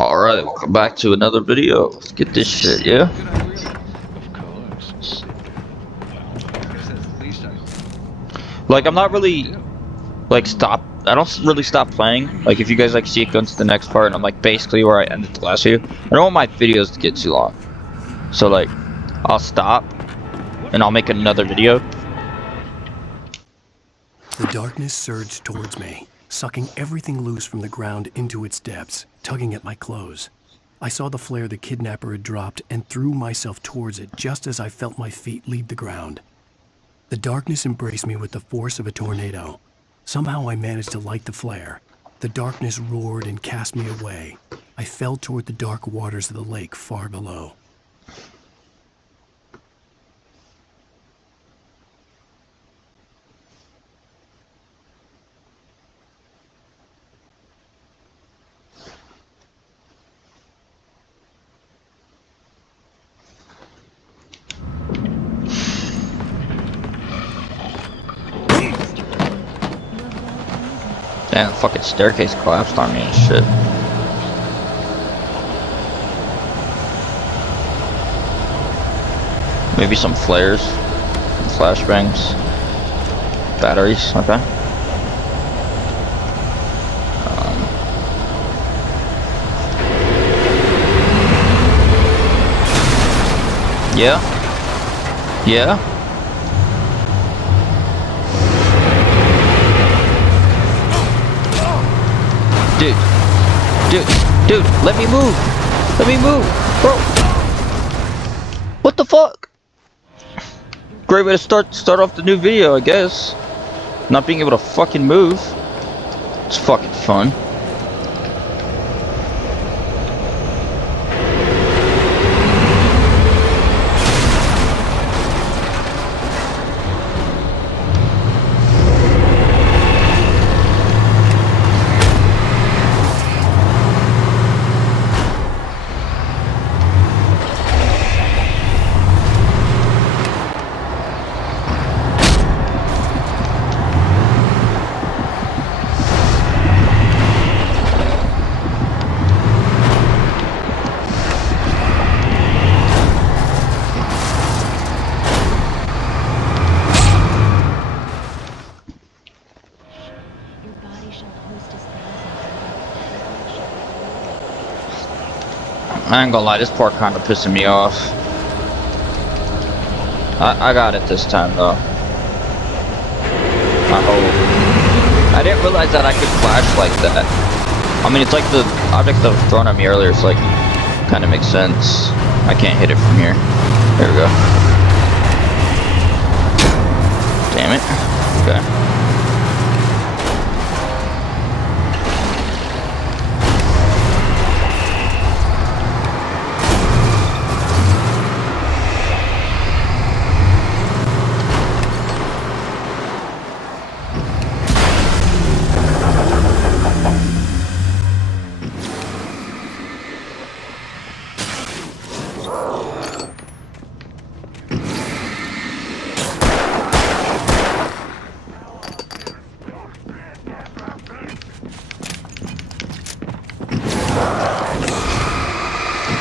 Alright, welcome back to another video. Let's get this shit, yeah? Of course. Like, I'm not really, like, I don't really stop playing. Like, if you guys, like, see it go into the next part, and I'm, like, basically where I ended the last video. I don't want my videos to get too long. So, like, I'll stop, and I'll make another video. The darkness surged towards me, sucking everything loose from the ground into its depths, tugging at my clothes. I saw the flare the kidnapper had dropped and threw myself towards it just as I felt my feet leave the ground. The darkness embraced me with the force of a tornado. Somehow I managed to light the flare. The darkness roared and cast me away. I fell toward the dark waters of the lake far below. Damn, fucking staircase collapsed on me and shit. Maybe some flares, flashbangs, batteries, okay. Yeah? Yeah? Dude, let me move! Let me move! Bro! What the fuck? Great way to start off the new video, I guess. Not being able to fucking move. It's fucking fun. I ain't gonna lie, this part kinda pissing me off. I got it this time though. I hope. I didn't realize that I could flash like that. I mean, it's like the object that was thrown at me earlier, it's like, kinda makes sense. I can't hit it from here. There we go. Damn it. Okay.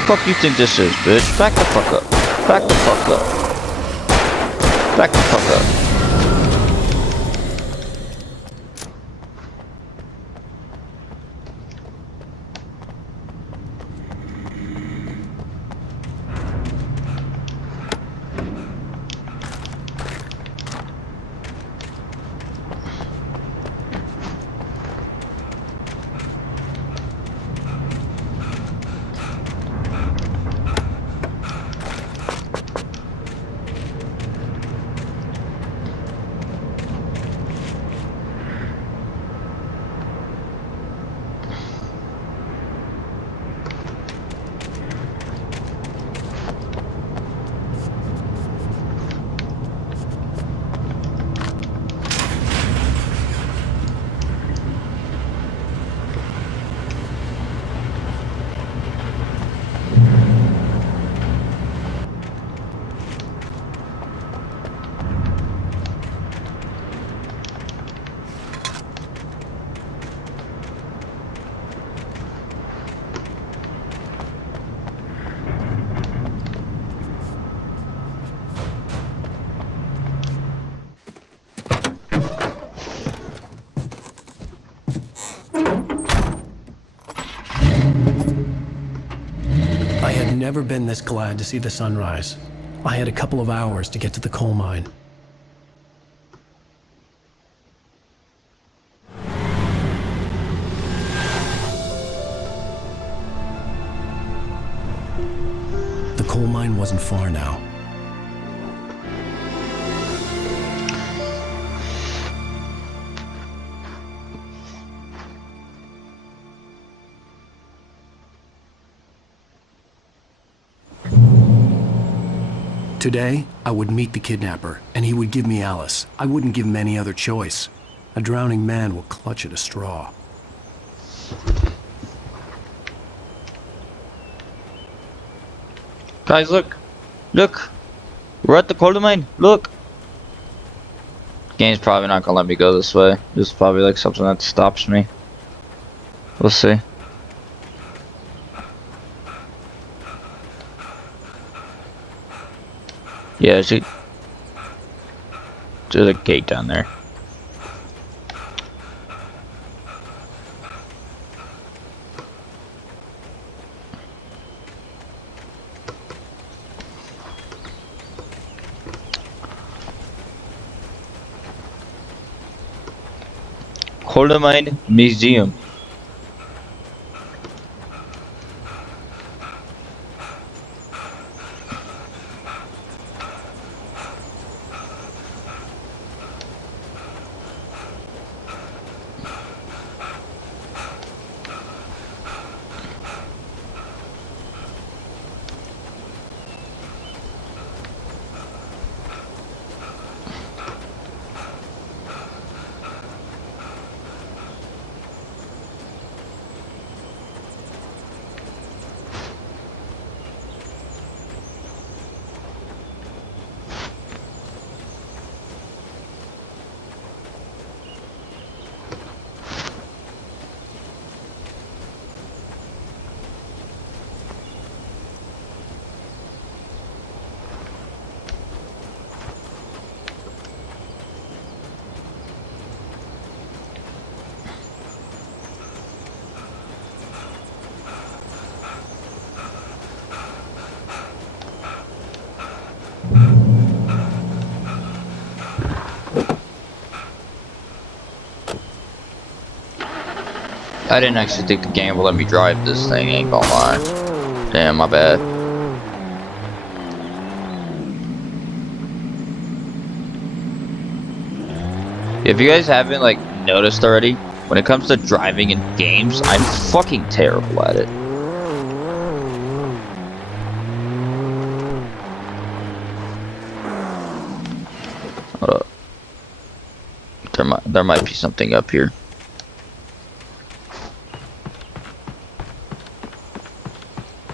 Fuck you think this is, bitch? Back the fuck up. Back the fuck up. Back the fuck up. never been this glad to see the sunrise. I had a couple of hours to get to the coal mine. The coal mine wasn't far now. Today, I would meet the kidnapper, and he would give me Alice. I wouldn't give him any other choice. A drowning man will clutch at a straw. Guys, look! Look! We're at the coal mine! Look! Game's probably not gonna let me go this way. This is probably like something that stops me. We'll see. Yeah, see? There's a gate down there. Coal Mine Museum. I didn't actually think the game would let me drive this thing, ain't gonna lie. Damn, my bad. If you guys haven't like noticed already, when it comes to driving in games, I'm fucking terrible at it. Hold up. There might be something up here.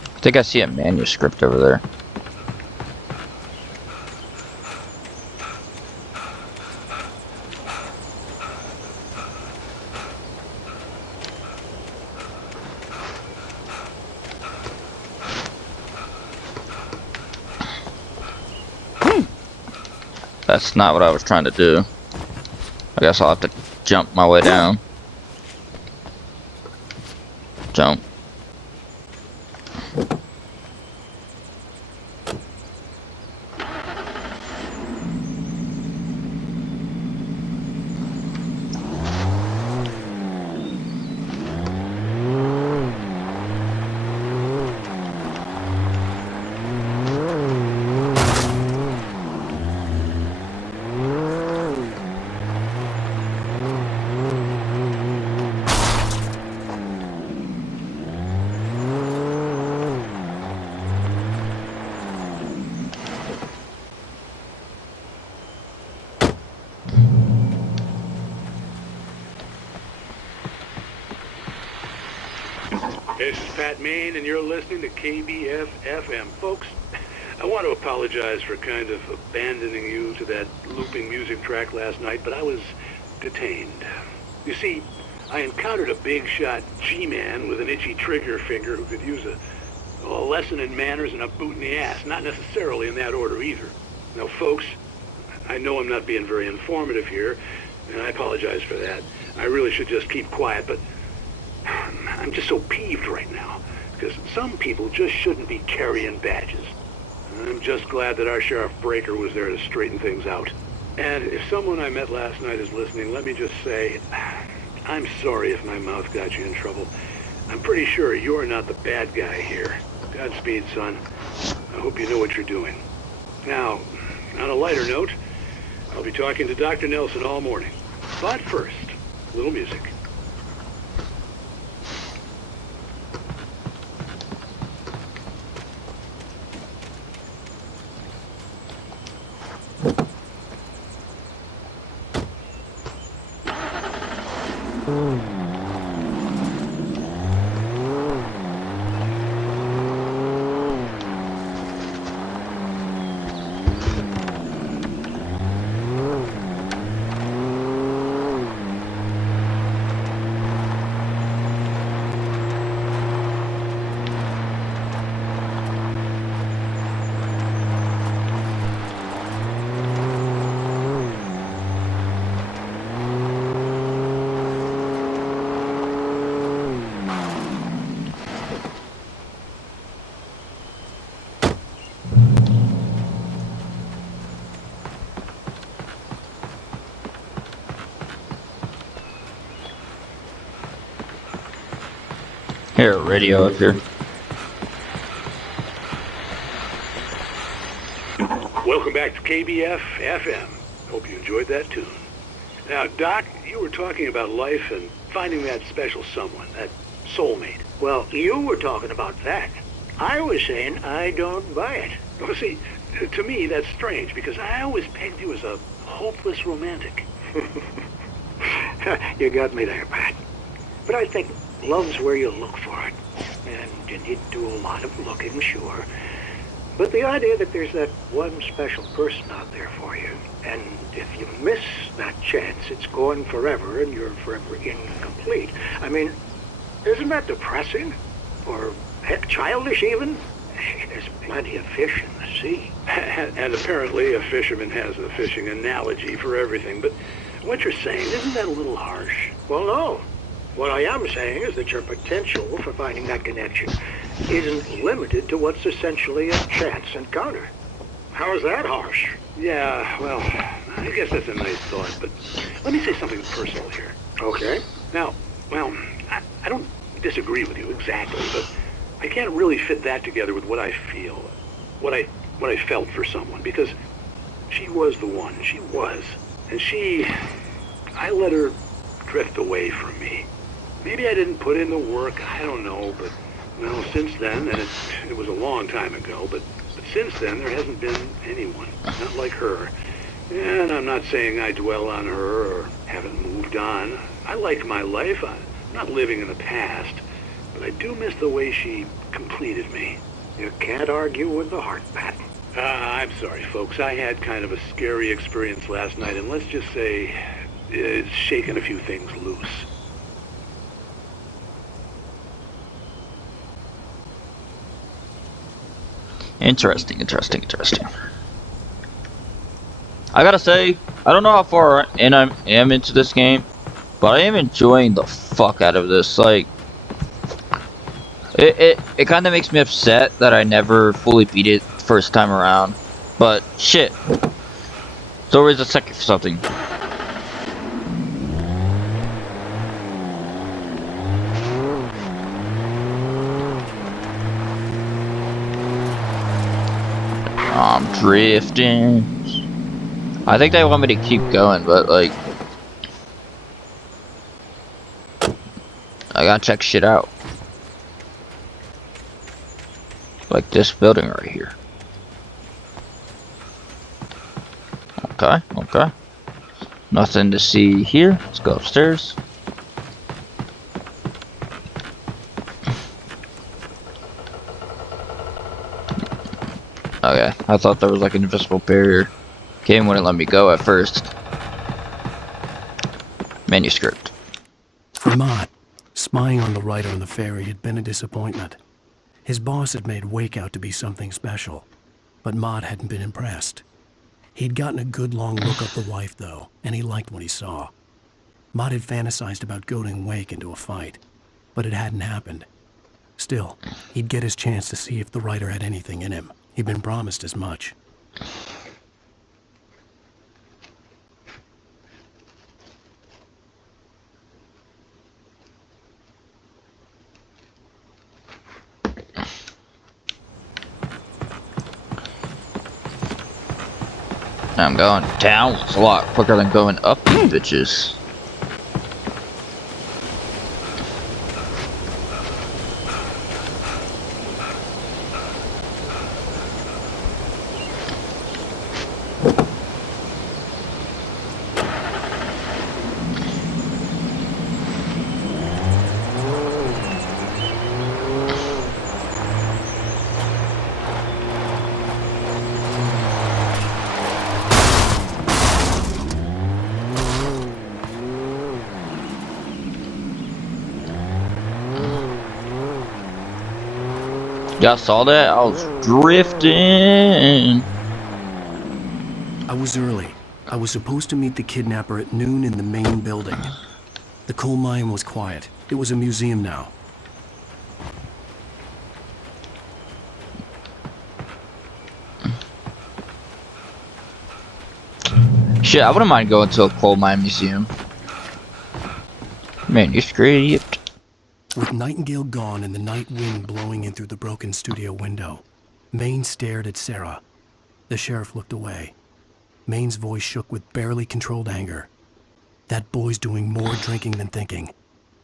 I think I see a manuscript over there. That's not what I was trying to do. I guess I'll have to jump my way down. Jump. This is Pat Main, and you're listening to KBF-FM. Folks, I want to apologize for kind of abandoning you to that looping music track last night, but I was detained. You see, I encountered a big-shot G-man with an itchy trigger finger who could use a lesson in manners and a boot in the ass, not necessarily in that order either. Now, folks, I know I'm not being very informative here, and I apologize for that. I really should just keep quiet, but I'm just so peeved right now. because some people just shouldn't be carrying badges. I'm just glad that our Sheriff Breaker was there to straighten things out. And if someone I met last night is listening, let me just say, I'm sorry if my mouth got you in trouble. I'm pretty sure you're not the bad guy here. Godspeed, son. I hope you know what you're doing. Now, on a lighter note, I'll be talking to Dr. Nelson all morning. But first, a little music. Here, radio up here. Welcome back to KBF FM. Hope you enjoyed that tune. Now, Doc, you were talking about life and finding that special someone, that soulmate. Well, you were talking about that. I was saying I don't buy it. Well, see, to me, that's strange, because I always pegged you as a hopeless romantic. You got me there, Pat. But I think love's where you look for it. And you need to do a lot of looking, sure. But the idea that there's that one special person out there for you, and if you miss that chance, it's gone forever, and you're forever incomplete. I mean, isn't that depressing? Or, heck, childish even? There's plenty of fish in the sea. And apparently a fisherman has a fishing analogy for everything, but what you're saying, isn't that a little harsh? Well, no. What I am saying is that your potential for finding that connection isn't limited to what's essentially a chance encounter. How is that harsh? Yeah, well, I guess that's a nice thought, but let me say something personal here. Okay. Now, well, I don't disagree with you exactly, but I can't really fit that together with what I feel, what I felt for someone, because she was the one. She was. And I let her drift away from me. Maybe I didn't put in the work, I don't know, but, well, since then, and it was a long time ago, but since then, there hasn't been anyone, not like her. And I'm not saying I dwell on her or haven't moved on. I like my life. I'm not living in the past, but I do miss the way she completed me. You can't argue with the heart, Pat. I'm sorry, folks. I had kind of a scary experience last night, and let's just say it's shaken a few things loose. Interesting. I gotta say, I don't know how far in I am into this game, but I am enjoying the fuck out of this. Like, it kind of makes me upset that I never fully beat it first time around. But shit, it's always a second for something. I'm drifting. I think they want me to keep going, but like, I gotta check shit out. Like this building right here. Okay. Nothing to see here. Let's go upstairs. Okay, I thought there was like an invisible barrier. Game wouldn't let me go at first. Manuscript. For Mott, spying on the writer on the ferry had been a disappointment. His boss had made Wake out to be something special, but Mott hadn't been impressed. He'd gotten a good long look at the wife, though, and he liked what he saw. Mott had fantasized about goading Wake into a fight, but it hadn't happened. Still, he'd get his chance to see if the writer had anything in him. He'd been promised as much. I'm going down. It's a lot quicker than going up, you bitches. Y'all saw that? I was drifting. I was early. I was supposed to meet the kidnapper at noon in the main building. The coal mine was quiet. It was a museum now. Shit, I wouldn't mind going to a coal mine museum. Man, you're script. With Nightingale gone and the night wind blowing in through the broken studio window, Maine stared at Sarah. The sheriff looked away. Maine's voice shook with barely controlled anger. That boy's doing more drinking than thinking.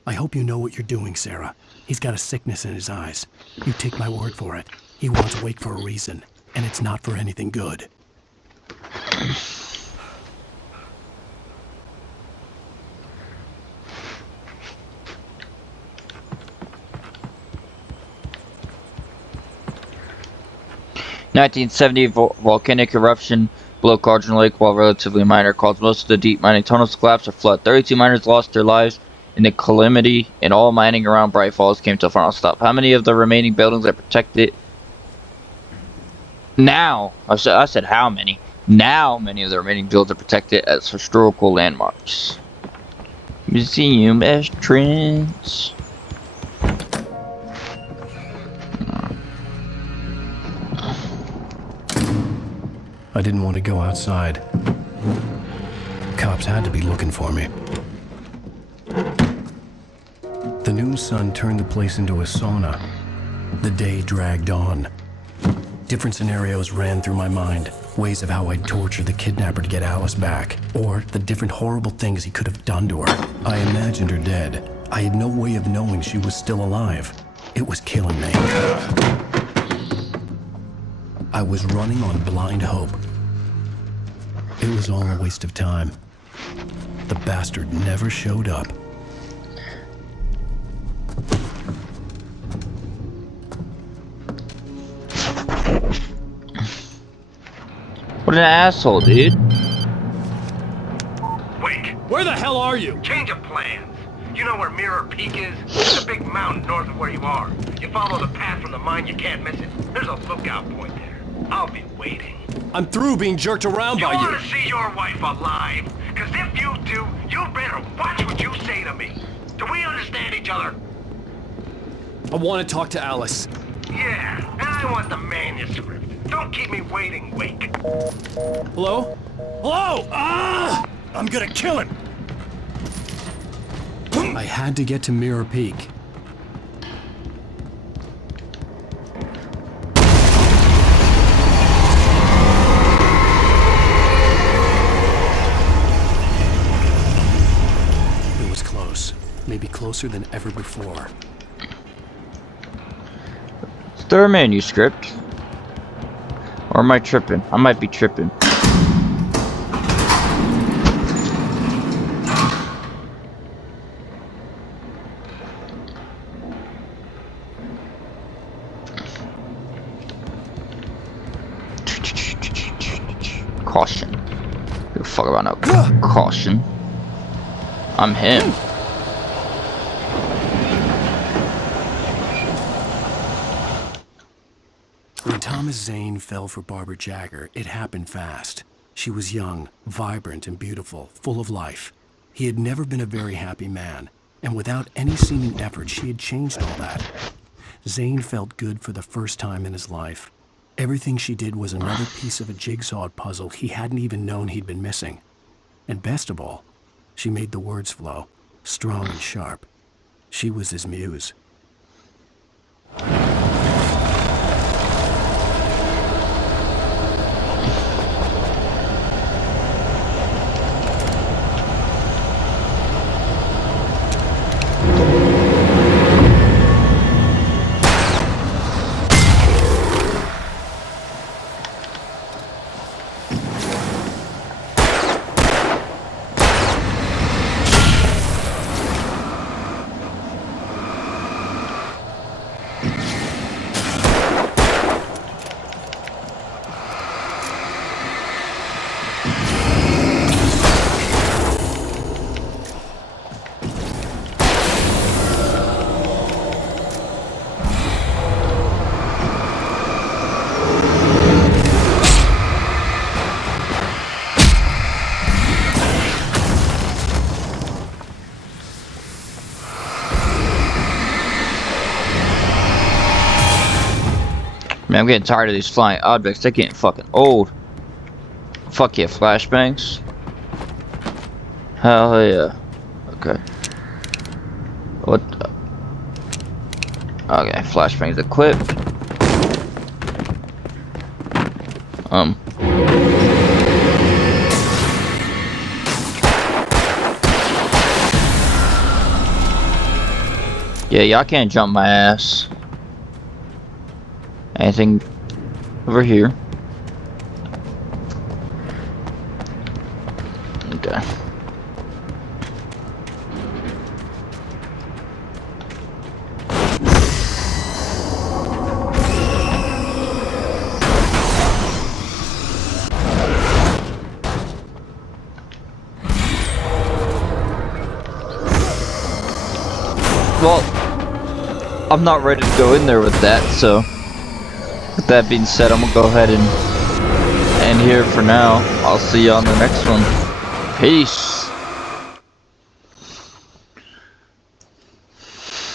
I hope you know what you're doing, Sarah. He's got a sickness in his eyes. You take my word for it. He wants Wake for a reason, and it's not for anything good. 1970 volcanic eruption below Cauldron Lake, while relatively minor, caused most of the deep mining tunnels to collapse or flood. 32 miners lost their lives in the calamity, and all mining around Bright Falls came to a final stop. How many of the remaining buildings are protected? Now, I said how many? Now, many of the remaining buildings are protected as historical landmarks. Museum entrance. I didn't want to go outside. Cops had to be looking for me. The noon sun turned the place into a sauna. The day dragged on. Different scenarios ran through my mind. Ways of how I'd torture the kidnapper to get Alice back. Or the different horrible things he could have done to her. I imagined her dead. I had no way of knowing she was still alive. It was killing me. I was running on blind hope. It was all a waste of time. The bastard never showed up. What an asshole, dude. Wake! Where the hell are you? Change of plans. You know where Mirror Peak is? It's a big mountain north of where you are. You follow the path from the mine, you can't miss it. There's a lookout point there. I'll be waiting. I'm through being jerked around by You you. want to see your wife alive? Because if you do, you better watch what you say to me. Do we understand each other? I want to talk to Alice. Yeah, and I want the manuscript. Don't keep me waiting, Wake. Hello? Hello! Ah! I'm gonna kill him! I had to get to Mirror Peak. It was close. Maybe closer than ever before. Is there a manuscript? Or am I tripping? I might be tripping. Caution. Give a fuck about no caution. I'm him. When Thomas Zane fell for Barbara Jagger, it happened fast. She was young, vibrant, and beautiful, full of life. He had never been a very happy man, and without any seeming effort, she had changed all that. Zane felt good for the first time in his life. Everything she did was another piece of a jigsaw puzzle he hadn't even known he'd been missing. And best of all, she made the words flow, strong and sharp. She was his muse. Man, I'm getting tired of these flying objects. They're getting fucking old. Fuck yeah, flashbangs. Hell yeah. Okay. What the? Okay, flashbangs equipped. Yeah, y'all can't jump my ass. Anything over here? Okay. Well, I'm not ready to go in there with that, so with that being said, I'm gonna go ahead and end here for now. I'll see you on the next one. Peace.